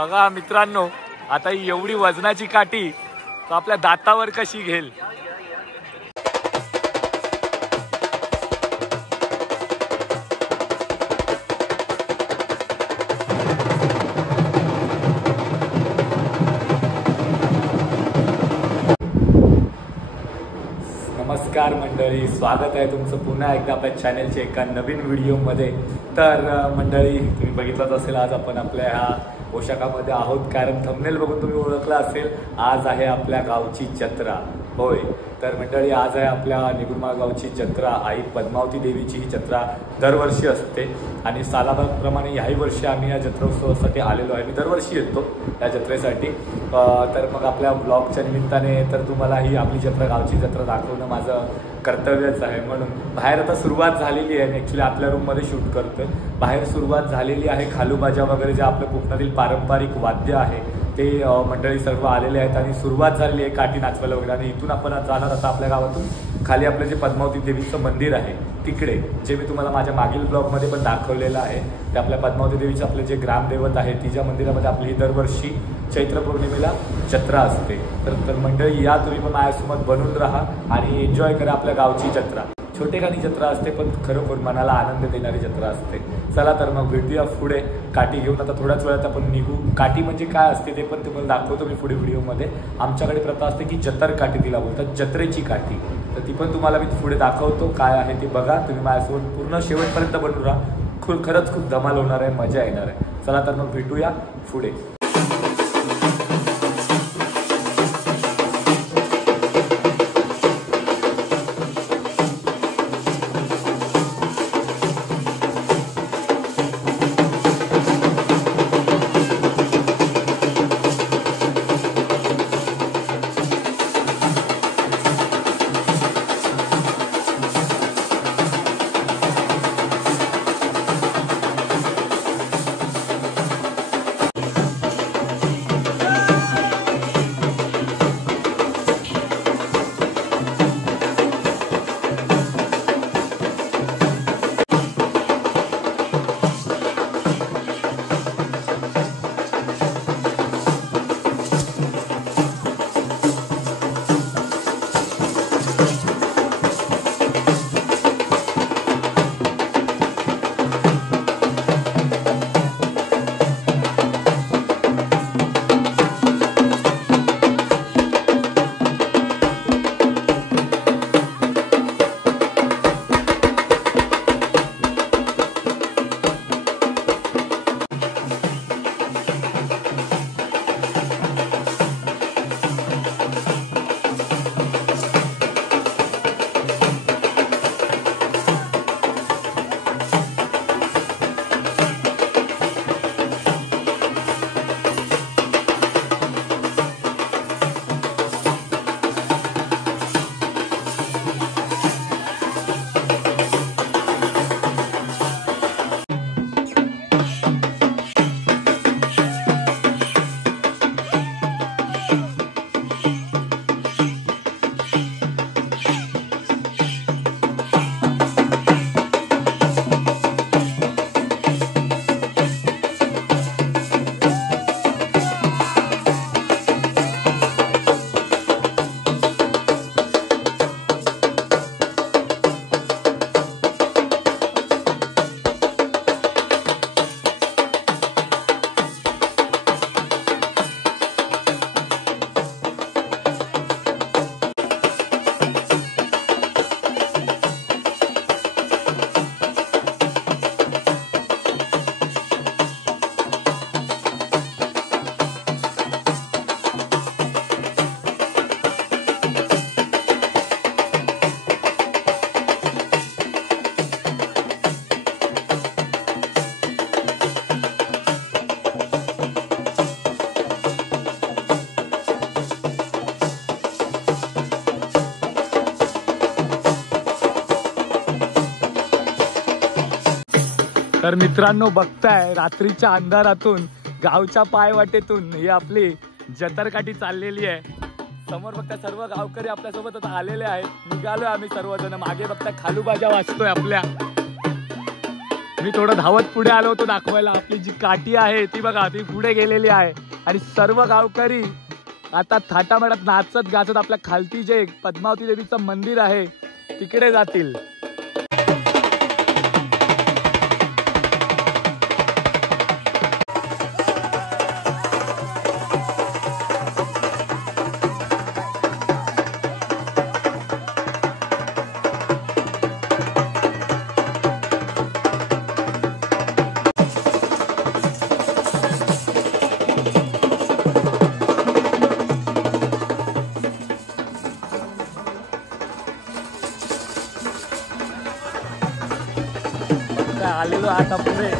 बघा मित्रांनो, आता ही एवढी वजनाची काठी तो आपल्या दातावर कशी घेईल। नमस्कार मंडळी, स्वागत आहे तुमचं पुन्हा एकदा आपल्या चॅनलच्या एका नवीन व्हिडिओमध्ये। तर मंडळी, तुम्ही बघितलंच असेल आज आपण आपल्या ह्या पोशाखामध्ये आहोत, कारण थंबनेल बघून तुम्ही ओळखलं असेल। आज आहे आपल्या गावची जत्रा। होय, तर मंडळी आज आहे आपल्या निगुणमाळ गावची जत्रा। आई पद्मावती देवीची ही जत्रा दरवर्षी असते आणि सालाप्रमाणे याही वर्षी आम्ही या जत्रोत्सवासाठी आलेलो आहे। मी दरवर्षी येतो या जत्रेसाठी। तर मग आपल्या ब्लॉगच्या निमित्ताने तर तुम्हाला ही आपली जत्रा, गावची जत्रा दाखवणं माझं कर्तव्यच आहे। म्हणून बाहेर आता सुरुवात झालेली आहे। ॲक्च्युली आपल्या रूममध्ये शूट करतोय। बाहेर सुरुवात झालेली आहे। खालूबाजा वगैरे जे आपल्या कोकणातील पारंपरिक वाद्य आहे ते मंडळी सर्व आलेले आहेत आणि सुरुवात झालेली आहे काठी नाचवायला वगैरे। आणि इथून आपण जाणार आता आपल्या गावातून खाली आपलं जे पद्मावती देवीचं मंदिर आहे तिकडे, जे मी तुम्हाला माझ्या मागील ब्लॉगमध्ये पण दाखवलेलं आहे। ते आपल्या पद्मावती देवीचं आपले जे ग्रामदैवत आहे तिच्या मंदिरामध्ये आपली ही दरवर्षी चैत्र पौर्णिमेला जत्रा असते। तर मंडळी या, तुम्ही पण माझ्यासोबत बनून राहा आणि एन्जॉय करा आपल्या गावची जत्रा। छोटेखानी जत्रा असते पण खरोखर मनाला आनंद देणारी जत्रा असते। चला तर मग भेटूया पुढे काठी घेऊन। आता थोड्याच वेळात आपण निघू। काठी म्हणजे काय असते ते पण तुम्हाला दाखवतो मी पुढे व्हिडिओमध्ये। आमच्याकडे प्रथा असते की जतर काठी तिला बोलतात, जत्रेची काठी। तर ती पण तुम्हाला मी पुढे दाखवतो काय आहे ते बघा। तुम्ही माझ्यासोबत पूर्ण शेवटपर्यंत बनून राहा। खरंच खूप धमाल होणार आहे, मजा येणार आहे। चला तर मग भेटूया पुढे। तर मित्रांनो, बघताय रात्रीच्या अंधारातून गावच्या पायवाटेतून ही आपली जतरकाठी चाललेली आहे। समोर बघता सर्व गावकरी आपल्या सोबत आलेले आहेत। निघालोय आम्ही सर्वजण। मागे बघता खालूबाजा वाजतोय आपल्या। मी थोडं धावत पुढे आलो होतो दाखवायला. आपली जी काठी आहे ती बघा, ती पुढे गेलेली आहे आणि सर्व गावकरी आता थाटामाटात नाचत गाचत आपल्या खालती जे पद्मावती देवीचं मंदिर आहे तिकडे जातील. आलेलो आता पुढे.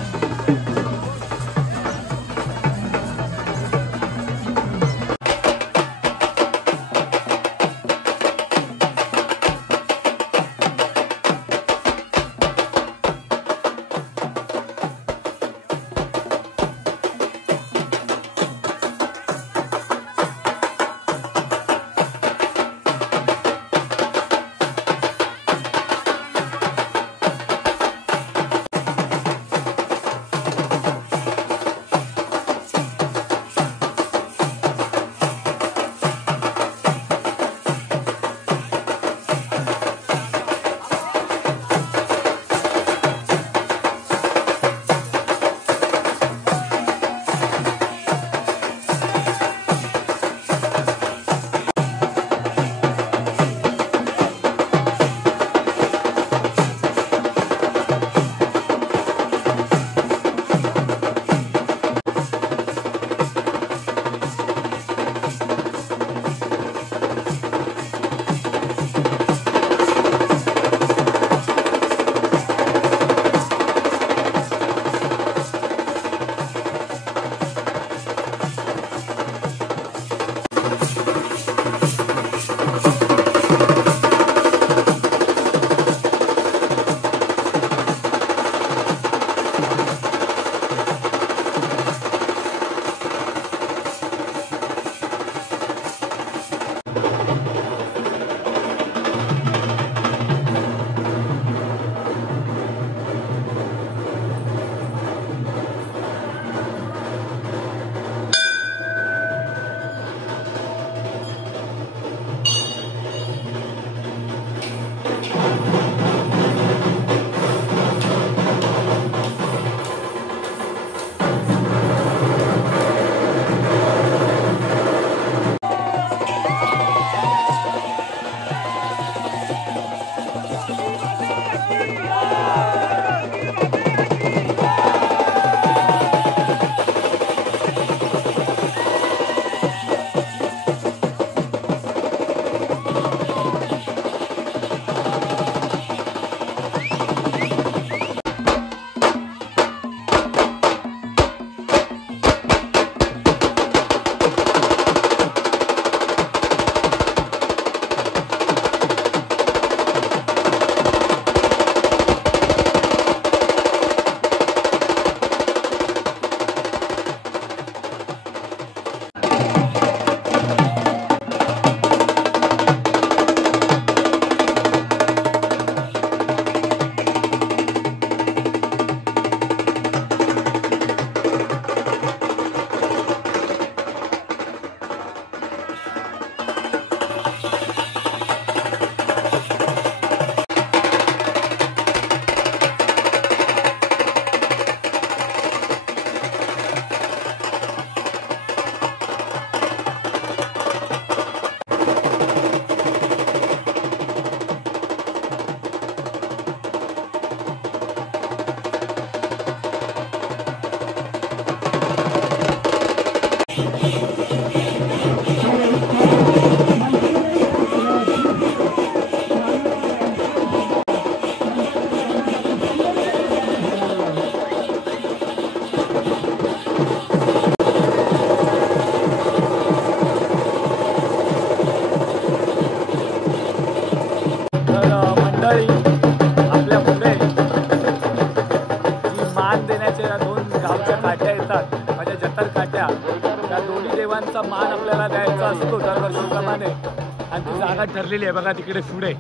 देवांचा मान आपल्याला द्यायचा असतो दरवर्षीप्रमाणे आणि ती जागा ठरलेली आहे बघा तिकडे पुढे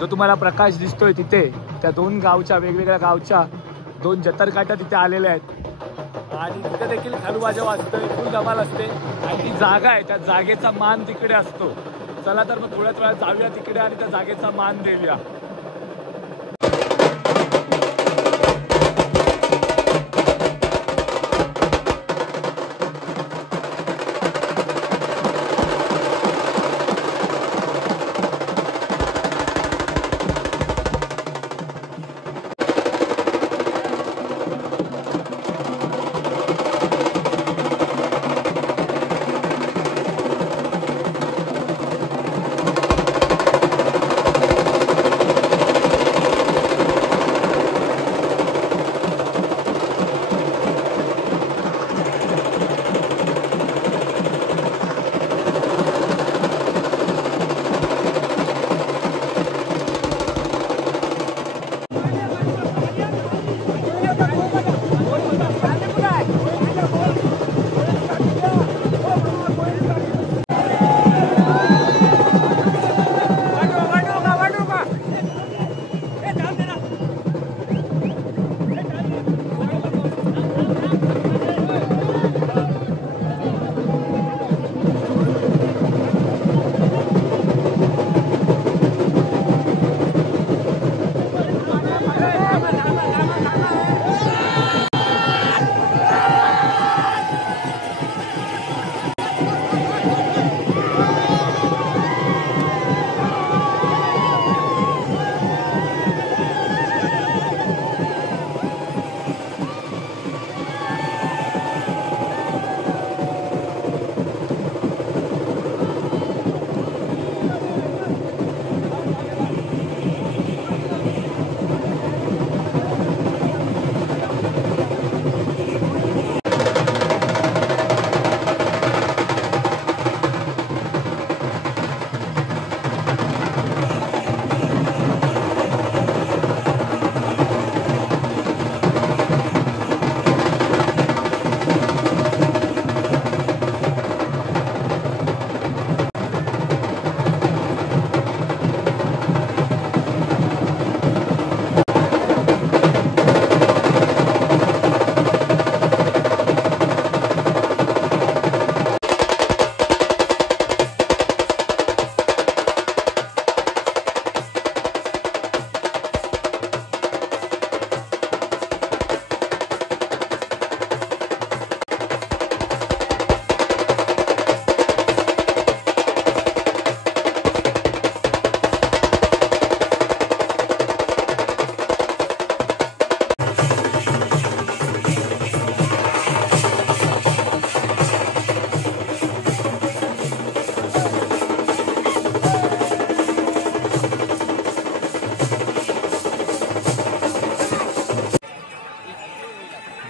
जो तुम्हाला प्रकाश दिसतोय तिथे त्या दोन गावच्या वेगवेगळ्या गावच्या 2 जतरकाट्या तिथे आलेल्या आहेत आणि तिथे देखील खालूबाजा वाजतोय, फुल धमाल असते आणि ती जागा आहे, त्या जागेचा मान तिकडे असतो. चला तर मग थोड्याच वेळात जाऊया तिकडे आणि त्या जागेचा मान देऊया.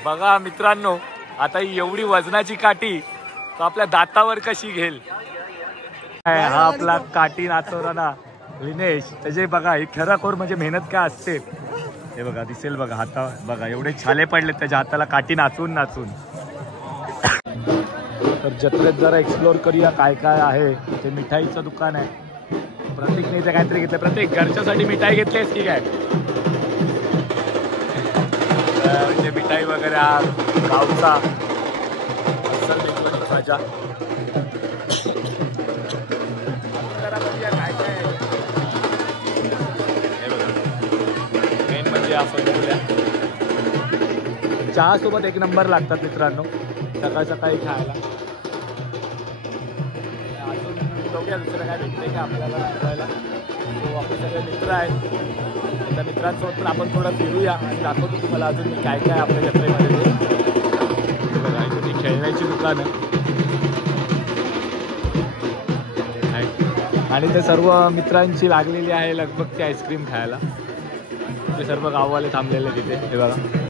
बघा मित्रांनो, आता ही एवढी वजनाची काठी तो आपल्या दातावर कशी घेल. हा आपला काठी नाचवला ना विनेश, त्याचे बघा ही खराखोर म्हणजे मेहनत काय असते. हे बघा दिसेल बघा हाता बघा एवढे छाले पडले त्याच्या हाताला काठी नाचून नाचून. तर जत्रेत जरा एक्सप्लोर करूया काय काय आहे. ते मिठाईचं दुकान आहे. प्रत्येकने इथे काहीतरी घेतलं. प्रत्येक घरच्यासाठी मिठाई घेतलीस की काय. म्हणजे मिठाई वगैरे हा गावचा अस्सल बेंगोली भाज्या. काय काय हे बघा मेन म्हणजे आपण चहा सोबत एक नंबर लागतात मित्रांनो सकाळ सकाळी खायला. अजून बघूया दुसरं काय भेटते का आपल्याला खायला. तो आपले सगळे मित्र आहेत. त्या मित्रांसोबत पण आपण थोडं फिरूया आणि दाखवतो तुम्हाला अजून मी काय काय आपल्या जत्रेमध्ये. बघा इथे खेळण्याची दुकान आहे आणि ते सर्व मित्रांची लागलेली आहे लगबग ती आईस्क्रीम खायला. ते सर्व गाववाले थांबलेले तिथे. हे बघा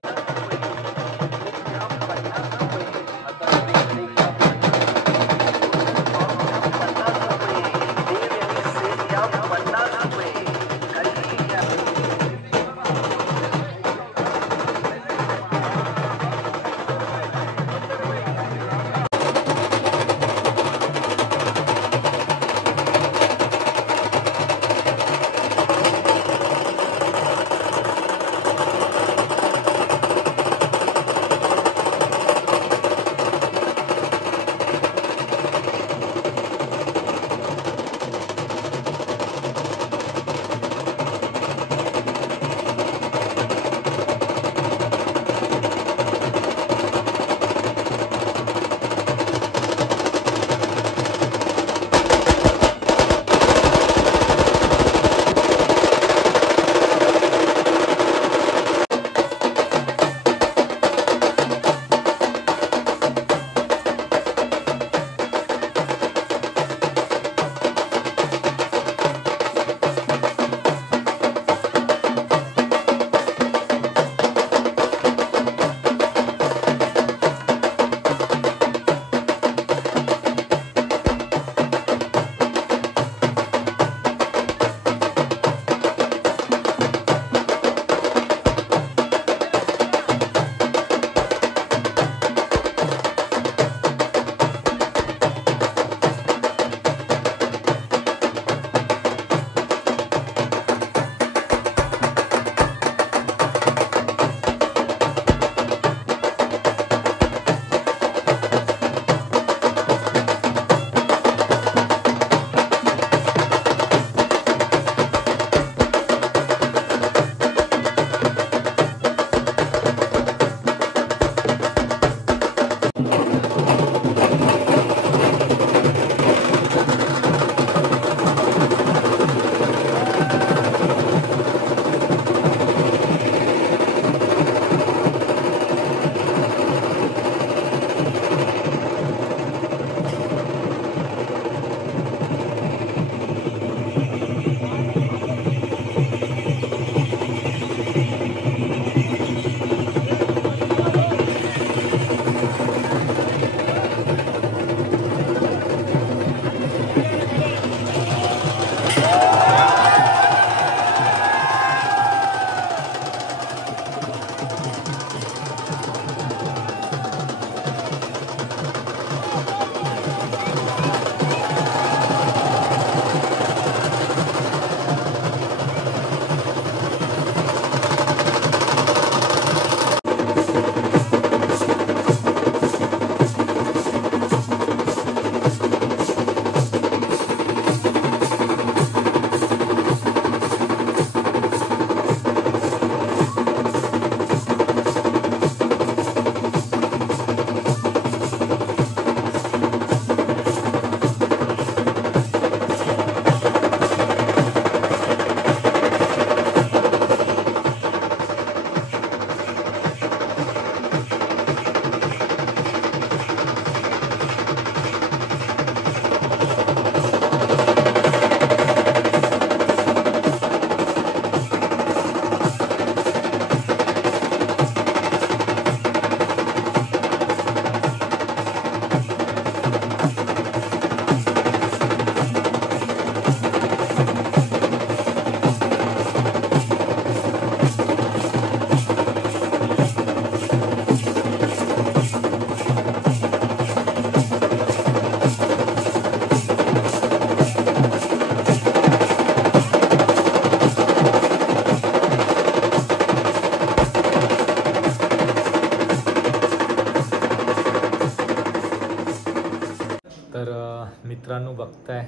मित्रांनो बघताय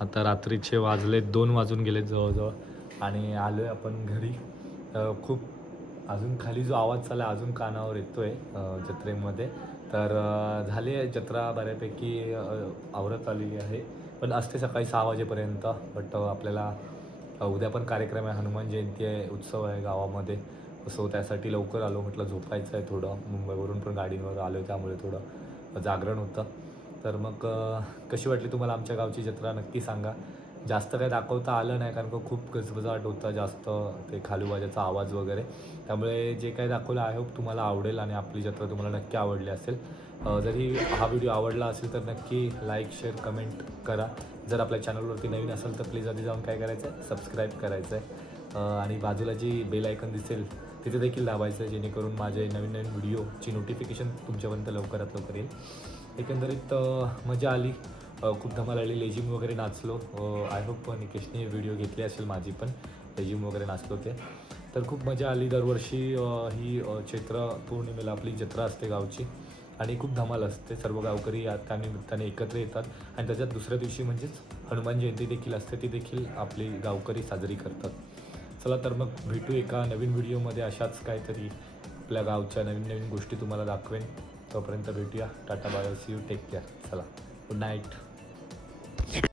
आता रात्रीचे वाजले 2 वाजून गेले जवळजवळ आणि आलो आहे आपण घरी. खूप अजून खाली जो आवाज चालला अजून कानावर येतो आहे जत्रेमध्ये. तर झाली आहे जत्रा बऱ्यापैकी आवरत आली आहे, पण असते सकाळी 6 वाजेपर्यंत. बट आपल्याला उद्या पण कार्यक्रम आहे, हनुमान जयंती आहे, उत्सव आहे गावामध्ये. सो त्यासाठी लवकर आलो, म्हटलं झोपायचं आहे थोडं. मुंबईवरून पण गाडीवर आलो त्यामुळे थोडं जागरण होतं. तर मग कशी वाटली तुम्हाला आमच्या गावची जत्रा नक्की सांगा. जास्त काही दाखवता आलं नाही कारण का खूप गजबजाट होता, जास्त ते खाली वाजायचा आवाज वगैरे. त्यामुळे जे काही दाखवलं आय होप तुम्हाला आवडेल आणि आपली जत्रा तुम्हाला नक्की आवडली असेल. जरी हा व्हिडिओ आवडला असेल तर नक्की लाईक शेअर कमेंट करा. जर आपल्या चॅनलवरती नवीन असेल तर प्लीज आधी जाऊन काय करायचं आहे, सबस्क्राईब करायचं आहे आणि बाजूला जी बेल आयकन दिसेल तिथे देखील दाबायचं आहे, जेणेकरून माझे नवीन नवीन व्हिडिओची नोटिफिकेशन तुमच्यापर्यंत लवकरात लवकर येईल. एकंदरीत मजा आली, खूप धमाल आली, लेझिम वगैरे नाचलो. आय होप निकेशने व्हिडिओ घेतली असेल माझी पण, लेझिम वगैरे नाचलो ते. तर खूप मजा आली. दरवर्षी ही चैत्र पौर्णिमेला आपली जत्रा असते गावची आणि खूप धमाल असते. सर्व गावकरी त्या निमित्ताने एकत्र येतात आणि त्याच्यात दुसऱ्या दिवशी म्हणजेच हनुमान जयंती देखील असते, ती देखील आपली गावकरी साजरी करतात. चला तर मग भेटू एका नवीन व्हिडिओमध्ये. अशाच काहीतरी आपल्या गावच्या नवीन नवीन गोष्टी तुम्हाला दाखवेन. तोपर्यंत भेटूया. Tata bye, see you, take care. चला, गुड नाईट.